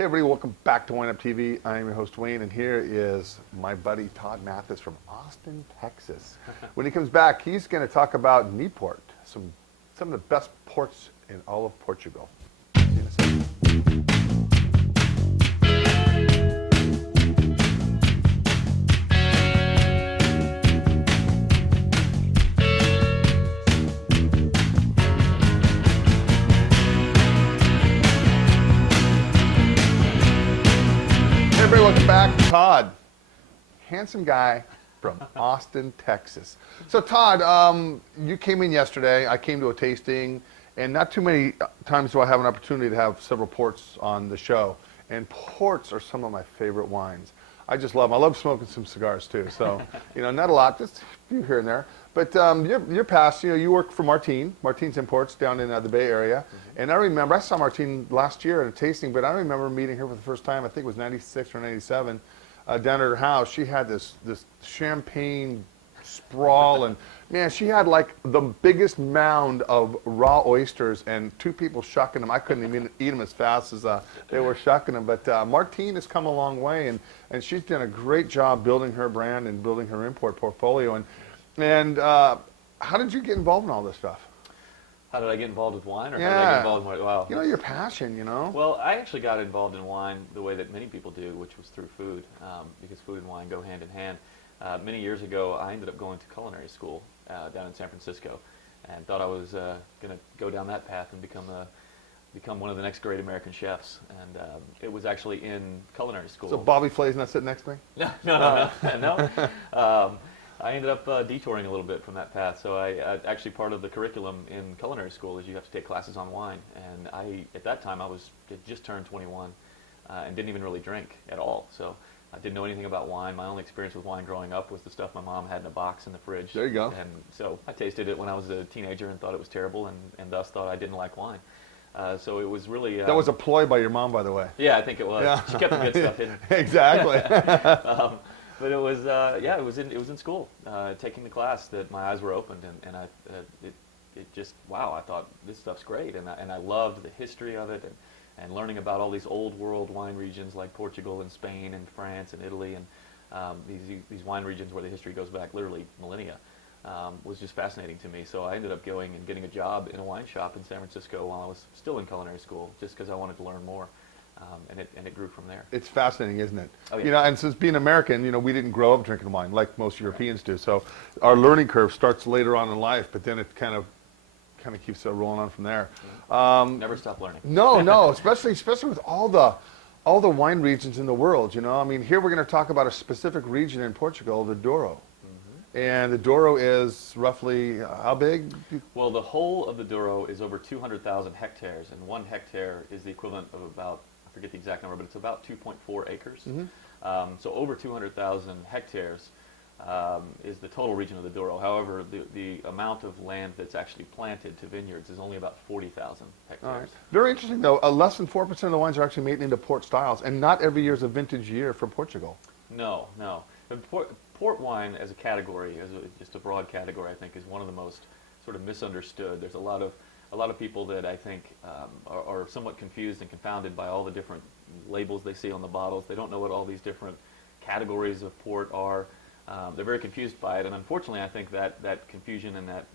Hey everybody, welcome back to WineupTV. I am your host Wayne, and here is my buddy Todd Mathis from Austin, Texas. When he comes back, he's going to talk about Neipoort, some of the best ports in all of Portugal. See you in a second. Everybody, welcome back. Todd, handsome guy from Austin, Texas. So Todd, you came in yesterday. I came to a tasting, and not too many times do I have an opportunity to have several ports on the show. And ports are some of my favorite wines. I just love them. I love smoking some cigars too. So, not a lot, just a few here and there. But your past, you work for Martin. Martin's Imports down in the Bay Area. Mm-hmm. And I remember, I saw Martin last year at a tasting, but I remember meeting her for the first time, I think it was 96 or 97, down at her house. She had this champagne sprawl, and man, she had like the biggest mound of raw oysters and two people shucking them. I couldn't even eat them as fast as they were shucking them. But Martine has come a long way, and she's done a great job building her brand and building her import portfolio. And how did you get involved in all this stuff? How did I get involved with wine? Or yeah. How did I get involved in wine? Wow. Your passion, Well, I actually got involved in wine the way that many people do, which was through food, because food and wine go hand in hand. Many years ago, I ended up going to culinary school down in San Francisco, and thought I was going to go down that path and become one of the next great American chefs. And it was actually in culinary school. So Bobby Flay's not sitting next to me? No. I ended up detouring a little bit from that path. So I actually, part of the curriculum in culinary school is you have to take classes on wine. And at that time, I had just turned 21 and didn't even really drink at all. So I didn't know anything about wine. My only experience with wine growing up was the stuff my mom had in a box in the fridge. There you go. And so I tasted it when I was a teenager and thought it was terrible, and thus thought I didn't like wine. So it was really... that was a ploy by your mom, by the way. Yeah, I think it was. Yeah. She kept the good stuff hidden. Exactly. But it was, it was in school, taking the class that my eyes were opened, and it just, wow, I thought this stuff's great, and I loved the history of it, and learning about all these old world wine regions like Portugal and Spain and France and Italy, and these wine regions where the history goes back literally millennia, was just fascinating to me. So I ended up going and getting a job in a wine shop in San Francisco while I was still in culinary school, just because I wanted to learn more. And it grew from there. It's fascinating, isn't it? Oh, yeah. And since being American, we didn't grow up drinking wine like most Europeans do. So our learning curve starts later on in life, but then it kind of keeps rolling on from there. Never stop learning. No, especially with all the wine regions in the world. Here we're going to talk about a specific region in Portugal, the Douro. Mm-hmm. And the Douro is roughly how big? Well, the whole of the Douro is over 200,000 hectares, and 1 hectare is the equivalent of about, I forget the exact number, but it's about 2.4 acres. Mm-hmm. So over 200,000 hectares is the total region of the Douro. However, the amount of land that's actually planted to vineyards is only about 40,000 hectares. All right. Very interesting, though. Less than 4% of the wines are actually made into port styles, and not every year is a vintage year for Portugal. No. Port wine as a category, just a broad category, I think, is one of the most sort of misunderstood. There's a lot of people that I think are somewhat confused and confounded by all the different labels they see on the bottles. They don't know what all these different categories of port are. They're very confused by it, and unfortunately I think that confusion and that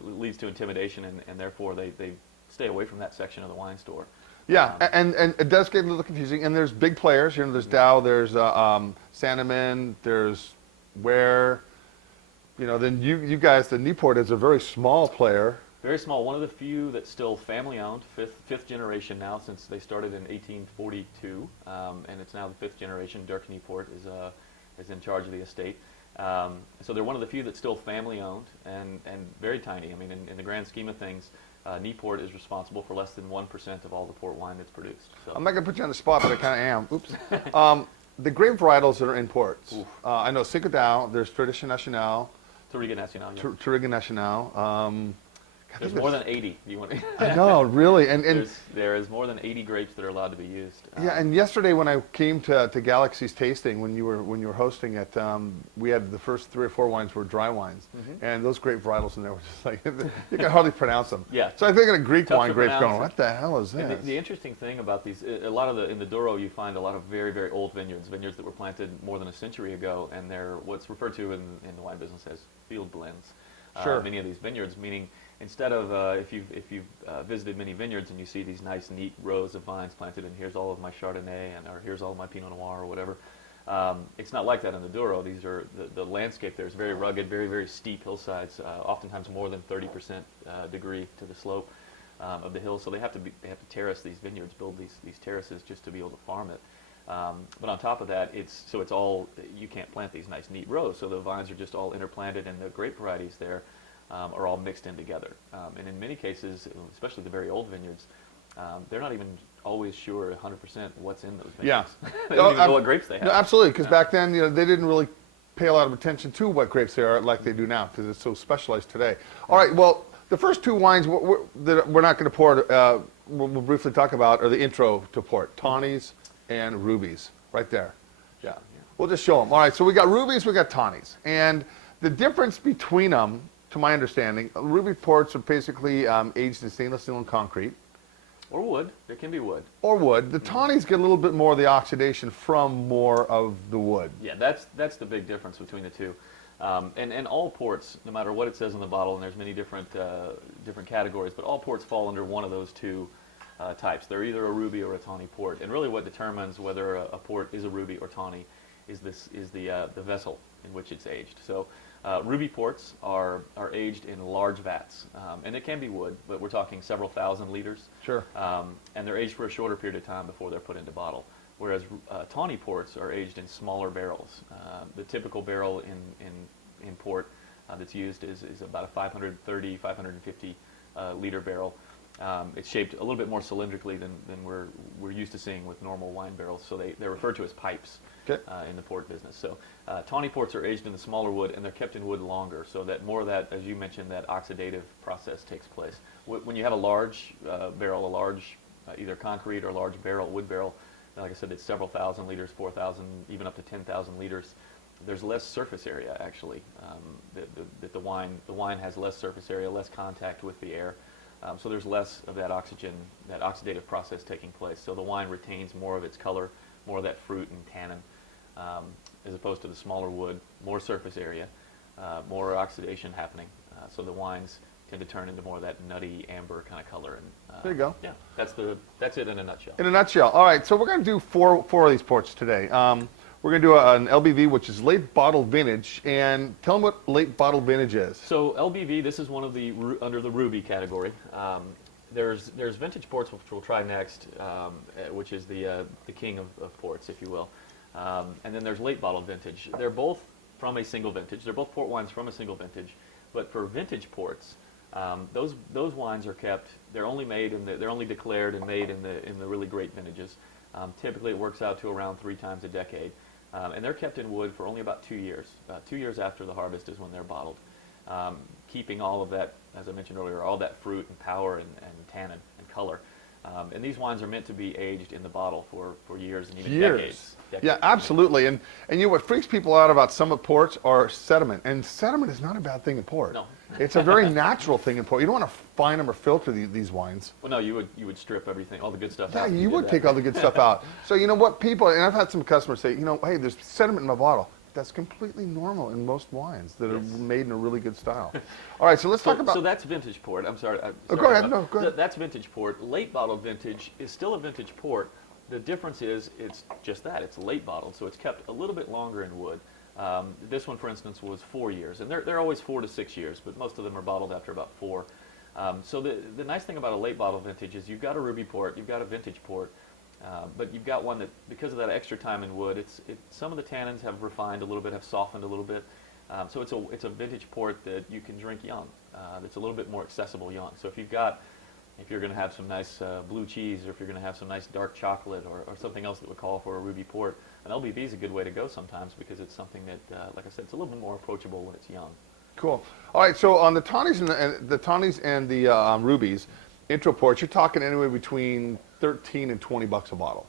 leads to intimidation, and therefore they stay away from that section of the wine store. Yeah, and it does get a little confusing, and there's big players. There's Dow, there's Sandeman, there's Ware. Then you guys, the Neipoort is a very small player. Very small, one of the few that's still family-owned, fifth generation now, since they started in 1842, and it's now the 5th generation. Dirk Neipoort is in charge of the estate. So they're one of the few that's still family-owned and very tiny. In the grand scheme of things, Neipoort is responsible for less than 1% of all the port wine that's produced. So. I'm not going to put you on the spot, but I kind of am. Oops. The grape varietals that are in ports. I know Cinco Dow, there's Tradition Nacional. Touriga Nacional. Yeah. Touriga Nacional. There's more than 80. You want? I know, really, and there is more than 80 grapes that are allowed to be used. yeah, and yesterday when I came to Galaxy's tasting, when you were hosting it, we had the first 3 or 4 wines were dry wines, and those grape varietals in there were just like you can hardly pronounce them. Yeah. So I think in a Greek Tough wine to grape pronounce. going, what the hell is And this? the interesting thing about these, a lot of in the Douro, you find a lot of very, very old vineyards that were planted more than a century ago, and they're what's referred to in the wine business as field blends. Sure. Many of these vineyards, meaning instead of if you've visited many vineyards and you see these nice, neat rows of vines planted, and here's all of my Chardonnay, or here's all of my Pinot Noir, or whatever. It's not like that in the Douro. These are the landscape there is very rugged, very, very steep hillsides, oftentimes more than 30% degree to the slope of the hill. So they have to terrace these vineyards, build these terraces just to be able to farm it. But on top of that, it's all, you can't plant these nice neat rows, so the vines are just all interplanted, and the grape varieties there are all mixed in together. And in many cases, especially the very old vineyards, they're not even always sure 100% what's in those vineyards. Yeah. They don't even know what grapes they have. No, absolutely, because back then, they didn't really pay a lot of attention to what grapes they are like they do now, because it's so specialized today. All right, well, the first 2 wines that we're not going to pour, we'll briefly talk about, are the intro to port, Tawnies and Rubies, right there. Yeah. We'll just show them. All right, so we got Rubies, we got Tawnies. And the difference between them, to my understanding, Ruby ports are basically aged in stainless steel and concrete. Or wood. There can be wood. Or wood. The Tawnies get a little bit more of the oxidation from more of the wood. Yeah, that's the big difference between the two. And all ports, no matter what it says in the bottle, and there's many different categories, but all ports fall under one of those 2 types. They're either a ruby or a tawny port. And really what determines whether a port is a ruby or tawny is the vessel in which it's aged. So ruby ports are aged in large vats, and it can be wood, but we're talking several thousand liters. Sure. And they're aged for a shorter period of time before they're put into bottle. Whereas tawny ports are aged in smaller barrels. The typical barrel in port that's used is about a 530, 550 liter barrel. It's shaped a little bit more cylindrically than we're used to seeing with normal wine barrels, so they're referred to as pipes. Okay. In the port business. So tawny ports are aged in the smaller wood, and they're kept in wood longer, so that more of that, as you mentioned, that oxidative process takes place. When you have a large barrel, a large either concrete or large wood barrel, like I said, it's several thousand liters, 4,000, even up to 10,000 liters. There's less surface area, actually. The wine has less surface area, less contact with the air. So there's less of that oxygen, that oxidative process taking place. So the wine retains more of its color, more of that fruit and tannin, as opposed to the smaller wood, more surface area, more oxidation happening. So the wines tend to turn into more of that nutty amber kind of color. And There you go. Yeah, that's it in a nutshell. In a nutshell. All right, so we're going to do four of these ports today. We're going to do an LBV, which is late bottle vintage, and tell them what late bottle vintage is. So LBV, this is one of the under the ruby category. There's vintage ports, which we'll try next, which is the king of ports, if you will. And then there's late bottle vintage. They're both from a single vintage. They're both port wines from a single vintage. But for vintage ports, those wines are kept. They're only made they're only declared and made in the really great vintages. Typically, it works out to around 3 times a decade, and they're kept in wood for only about 2 years. 2 years after the harvest is when they're bottled, keeping all of that, as I mentioned earlier, all that fruit and power and tannin and color. And these wines are meant to be aged in the bottle for years and even decades. Yeah, absolutely. And you know what freaks people out about some of ports are sediment. And sediment is not a bad thing in port. No. It's a very natural thing in port. You don't want to fine them or filter these wines. Well, no, you would strip everything, all the good stuff Yeah, out. you would take all the good stuff out. So you know what people, and I've had some customers say, hey, there's sediment in my bottle. That's completely normal in most wines that are made in a really good style. All right, so let's talk about... So that's vintage port. I'm sorry. Go ahead. No, go ahead. That's vintage port. Late bottled vintage is still a vintage port. The difference is it's just that. It's late bottled, so it's kept a little bit longer in wood. This one, for instance, was 4 years. And they're always 4 to 6 years, but most of them are bottled after about 4. So the nice thing about a late bottle vintage is you've got a ruby port, you've got a vintage port, but you've got one that, because of that extra time in wood, some of the tannins have refined a little bit, have softened a little bit. So it's a vintage port that you can drink young. That's a little bit more accessible young. So if you're going to have some nice blue cheese, or if you're going to have some nice dark chocolate, or something else that would call for a ruby port, an LBV is a good way to go sometimes, because it's something that, like I said, it's a little bit more approachable when it's young. Cool. All right, so on the tawnies and the rubies, intro ports, you're talking anywhere between 13 and 20 bucks a bottle.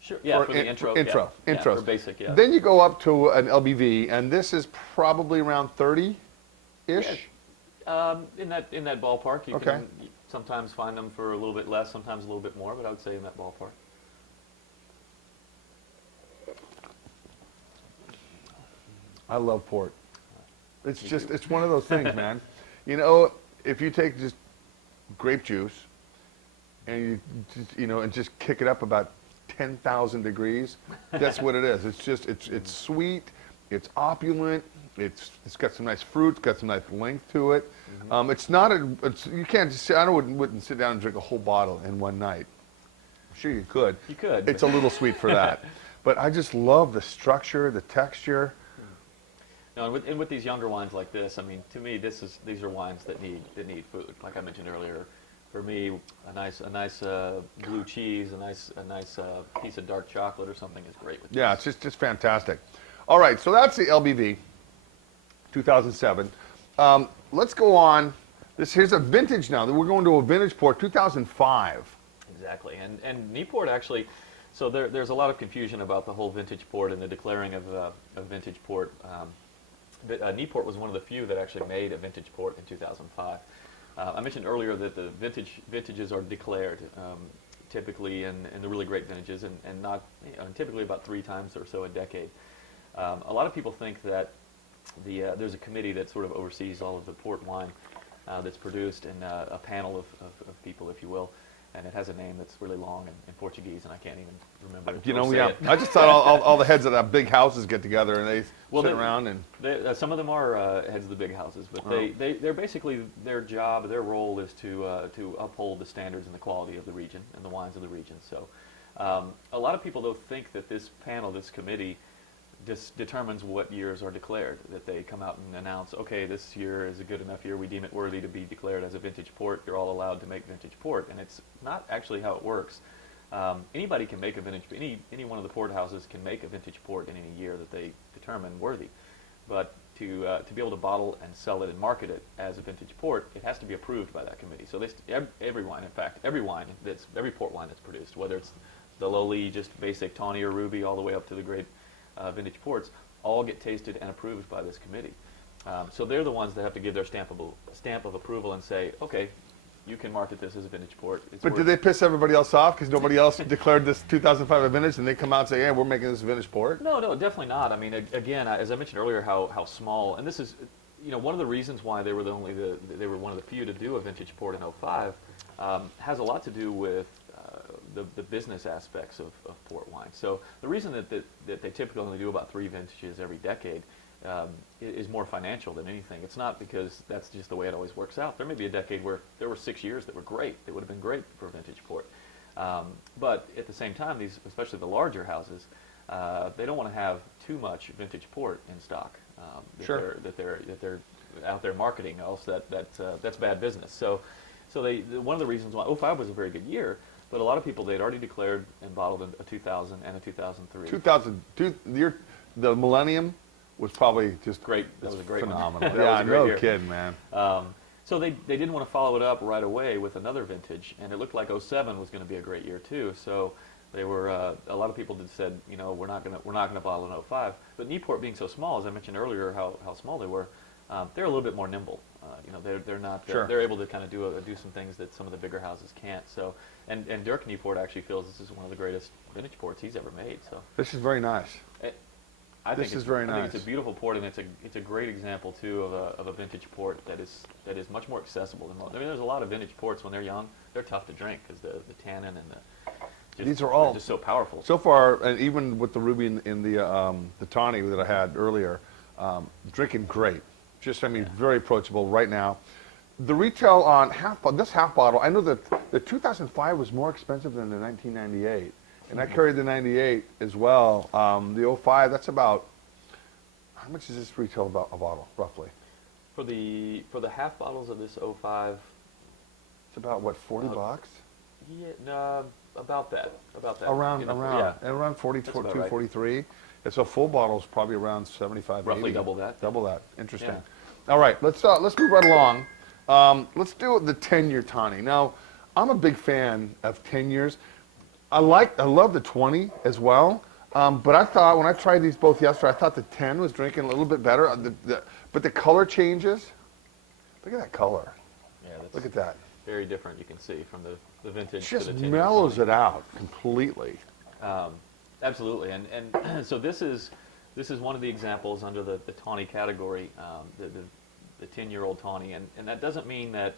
Sure. Yeah, for the intro. Intro. Yeah, for basic. Yeah. Then you go up to an LBV, and this is probably around 30-ish. In that ballpark, you Okay. can sometimes find them for a little bit less, sometimes a little bit more, but I would say in that ballpark. I love port. It's one of those things, man. You know, if you take just grape juice and and just kick it up about 10,000 degrees, that's what it is. It's sweet, it's opulent, it's got some nice fruit, it's got some nice length to it. It's not you can't just I wouldn't sit down and drink a whole bottle in one night. Sure you could. You could. It's a little sweet for that. But I just love the structure, the texture. No, and with these younger wines like this, I mean, to me, these are wines that need food. Like I mentioned earlier, for me, a nice blue cheese, a nice piece of dark chocolate or something is great with this. Yeah, it's just fantastic. All right, so that's the LBV, 2007. Let's go on. Here's a vintage now. We're going to a vintage port, 2005. Exactly, and Neipoort actually. So there's a lot of confusion about the whole vintage port and the declaring of vintage port. Neipoort was one of the few that actually made a vintage port in 2005. I mentioned earlier that the vintages are declared typically in the really great vintages and not typically about 3 times or so a decade. A lot of people think that there's a committee that sort of oversees all of the port wine that's produced, and a panel of people, if you will. And it has a name that's really long in Portuguese, and I can't even remember it. I just thought all the heads of that big houses get together and they sit around and. Some of them are heads of the big houses, but they're basically their role is to uphold the standards and the quality of the region and the wines of the region. So, a lot of people though think that this panel, this committee, just determines what years are declared, that they come out and announce, okay, this year is a good enough year, we deem it worthy to be declared as a vintage port, you're all allowed to make vintage port. And it's not actually how it works. Anybody can make a vintage, any one of the port houses can make a vintage port in any year that they determine worthy. But to be able to bottle and sell it and market it as a vintage port, it has to be approved by that committee. So every wine, in fact, every port wine that's produced, whether it's the lowly, just basic tawny or ruby, all the way up to the great vintage ports, all get tasted and approved by this committee. So they're the ones that have to give their stamp of approval and say, okay, you can market this as a vintage port. But did they piss everybody else off because nobody else declared this 2005 a vintage, and they come out and say, hey, we're making this a vintage port? No, definitely not. I mean, again, as I mentioned earlier, how small, and this is, one of the reasons why they were they were one of the few to do a vintage port in '05 has a lot to do with the business aspects of port wine. So the reason that they typically only do about 3 vintages every decade is more financial than anything. It's not because that's just the way it always works out. There may be a decade where there were 6 years that were great. They would have been great for a vintage port. But at the same time, these, especially the larger houses, they don't want to have too much vintage port in stock that they're out there marketing. Else that's bad business. So one of the reasons why '05 was a very good year. But a lot of people, they'd already declared and bottled a 2000 and a 2003. 2002, the millennium was probably just great. That was a great phenomenal. One. Yeah, no year. kidding, man. So they didn't want to follow it up right away with another vintage, and it looked like '07 was going to be a great year too. So they were a lot of people said, we're not going to bottle in '05. But Neipoort being so small, as I mentioned earlier, how small they were, they're a little bit more nimble. They're not. Sure. They're able to kind of do some things that some of the bigger houses can't. So, and Dirk Neipoort actually feels this is one of the greatest vintage ports he's ever made. So this is very nice. I think it's a beautiful port, and it's a great example too of a vintage port that is much more accessible than most. I mean, there's a lot of vintage ports when they're young, they're tough to drink because the tannin and these are all just so powerful. So far, and even with the ruby in the tawny that I had earlier, drinking great. Very approachable right now. The retail on this half bottle, I know that the 2005 was more expensive than the 1998, and I carried the 98 as well. The 05, that's about, how much is this retail about a bottle roughly? For the half bottles of this 05, it's about what, 40 bucks? Yeah, no, about that. Around 42, right. 43. It's a full bottle is probably around 75, roughly 80. double that. Double that. Interesting. Yeah. All right, let's move right along. Let's do the 10-year tawny. Now, I'm a big fan of 10 years. I love the 20 as well. But I thought when I tried these both yesterday, I thought the 10 was drinking a little bit better. But the color changes. Look at that color. Yeah, that's Look at that. very different. You can see from the vintage. It to just the 10-year mellows tawny. it out completely. Absolutely, and so this is one of the examples under the tawny category, the 10-year-old tawny, and that doesn't mean that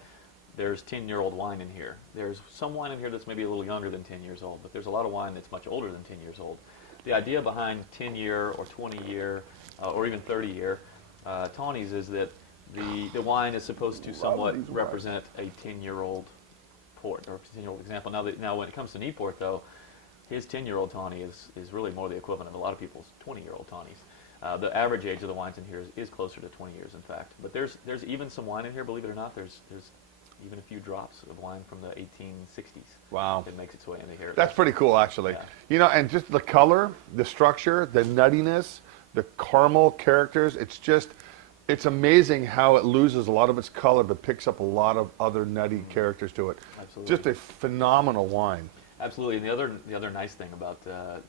there's 10-year-old wine in here. There's some wine in here that's maybe a little younger than 10 years old, but there's a lot of wine that's much older than 10 years old. The idea behind 10-year or 20-year or even 30-year tawnies is that the wine is supposed to somewhat represent a 10-year-old port or a 10-year-old example. Now when it comes to Neipoort, though, his 10-year-old tawny is really more the equivalent of a lot of people's 20-year-old tawnies. The average age of the wines in here is closer to 20 years, in fact. But there's even some wine in here, believe it or not. There's even a few drops of wine from the 1860s. Wow. That makes its way into here. That's pretty cool, actually. Yeah. You know, and just the color, the structure, the nuttiness, the caramel characters, it's amazing how it loses a lot of its color but picks up a lot of other nutty characters to it. Absolutely. Just a phenomenal wine. Absolutely, and the other nice thing about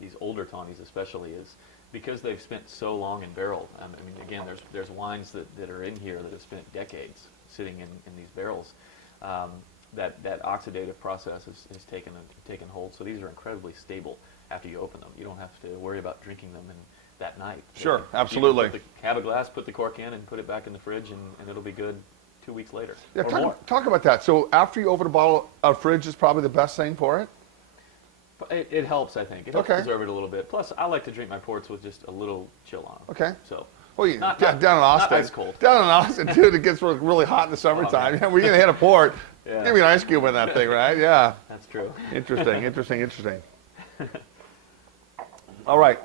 these older tawnies especially is because they've spent so long in barrel. I mean, again, there's wines that are in here that have spent decades sitting in these barrels. That oxidative process has taken hold. So these are incredibly stable after you open them. You don't have to worry about drinking them that night. Sure, You absolutely. can have a glass, put the cork in, and put it back in the fridge, and it'll be good 2 weeks later Yeah, or more. talk about that. So after you open a bottle, a fridge is probably the best thing for it? It helps, I think. It helps Okay. preserve it a little bit. Plus, I like to drink my ports with just a little chill on them. Okay. So, Well, Not- down in not Austin. ice cold. Down in Austin, dude, it gets really hot in the summertime. man. We're going to hit a port. Yeah. Give me an ice cube in that thing, right? Yeah. that's true. Interesting. All right.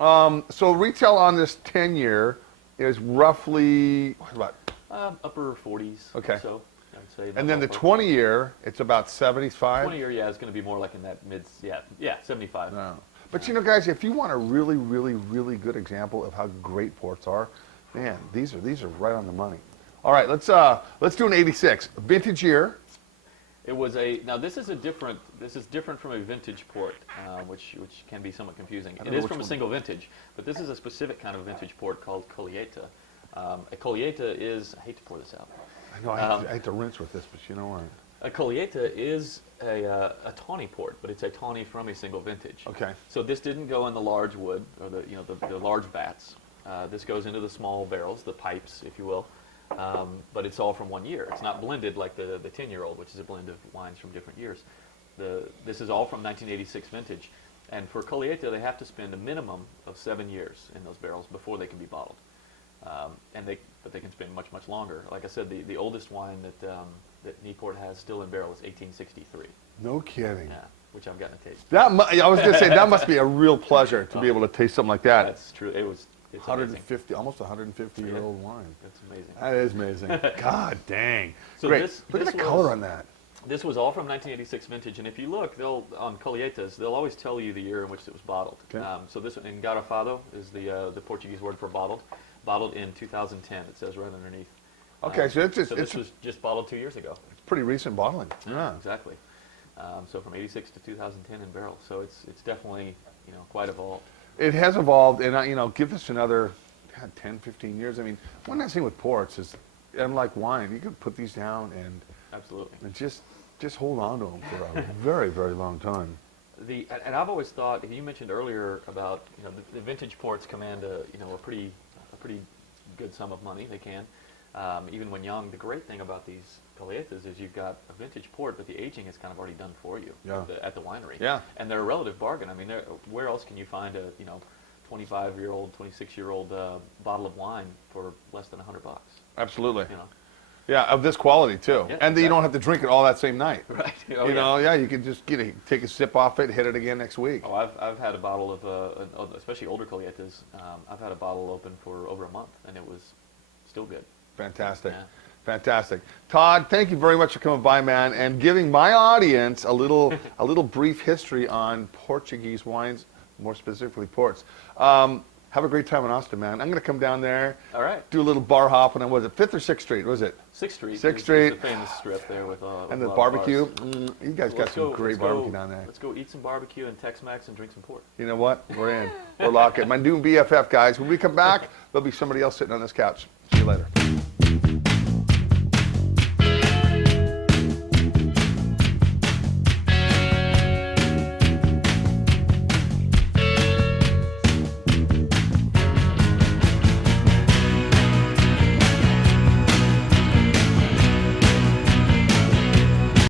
So retail on this 10-year is roughly, what about, Upper 40s. Okay. So, I would say. and then the ballpark. 20-year, it's about 75? 20 year, yeah, is going to be more like in that mid, 75. No. But you know, guys, if you want a really, really, really good example of how great ports are, man, these are right on the money. All right, let's do an 86 vintage year. It was now this is different from a vintage port, which can be somewhat confusing. don't It know is which from a one. single vintage, but this is a specific kind of vintage port called Colheita. A Colheita is, I hate to pour this out. I know I hate to rinse with this, but you know what? A Colheita is a tawny port, but it's a tawny from a single vintage. Okay. So this didn't go in the large wood or the large vats. This goes into the small barrels, the pipes, if you will. But it's all from 1 year. It's not blended like the 10-year-old, which is a blend of wines from different years. This is all from 1986 vintage. And for Colheita, they have to spend a minimum of 7 years in those barrels before they can be bottled. But they can spend much, much longer. Like I said, the oldest wine that Neipoort has still in barrel is 1863. No kidding. Yeah, which I've gotten to taste. I was going to say, that must be a real pleasure to be able to taste something like that. That's true. It's 150, almost 150-year-old wine. That's amazing. That is amazing. God dang. So Great. this- Look at this the color was- on that. This was all from 1986 vintage, and if you look, on Colheitas, they'll always tell you the year in which it was bottled. Okay. So this one, Engarrafado is the Portuguese word for bottled. Bottled in 2010, it says right underneath. Okay, so it's this was just bottled 2 years ago. pretty recent bottling. Yeah. Exactly. So from 86 to 2010 in barrel. So it's definitely quite evolved. It has evolved, and give this another 10, 15 years. I mean, one nice thing with ports is, unlike wine, you can put these down Absolutely. and just hold on to them for a very, very long time. And I've always thought, you mentioned earlier about the vintage ports command a pretty good sum of money. They can, even when young. The great thing about these Colheitas is you've got a vintage port, but the aging is kind of already done for you Yeah. at the winery. Yeah. And they're a relative bargain. I mean, where else can you find a 25-year-old, 26-year-old bottle of wine for less than $100? Absolutely. You know. Yeah, of this quality too. Yeah, And you don't exactly. have to drink it all that same night. Right. You can just take a sip off it, hit it again next week. Oh, I've had a bottle of, especially older Colheitas, I've had a bottle open for over a month, and it was still good. Fantastic. Yeah. Fantastic. Todd, thank you very much for coming by, man, and giving my audience a little brief history on Portuguese wines, more specifically ports. Have a great time in Austin, man. I'm going to come down there. All right. Do a little bar hopping on, was it 5th or 6th Street, was it? 6th Street. 6th is Street. the famous strip there with And the a lot of barbecue. bars. You guys got some great barbecue down there. Let's go eat some barbecue and Tex-Mex and drink some port. You know what? We're in. We're locked in. My new BFF, guys. When we come back, there'll be somebody else sitting on this couch. See you later.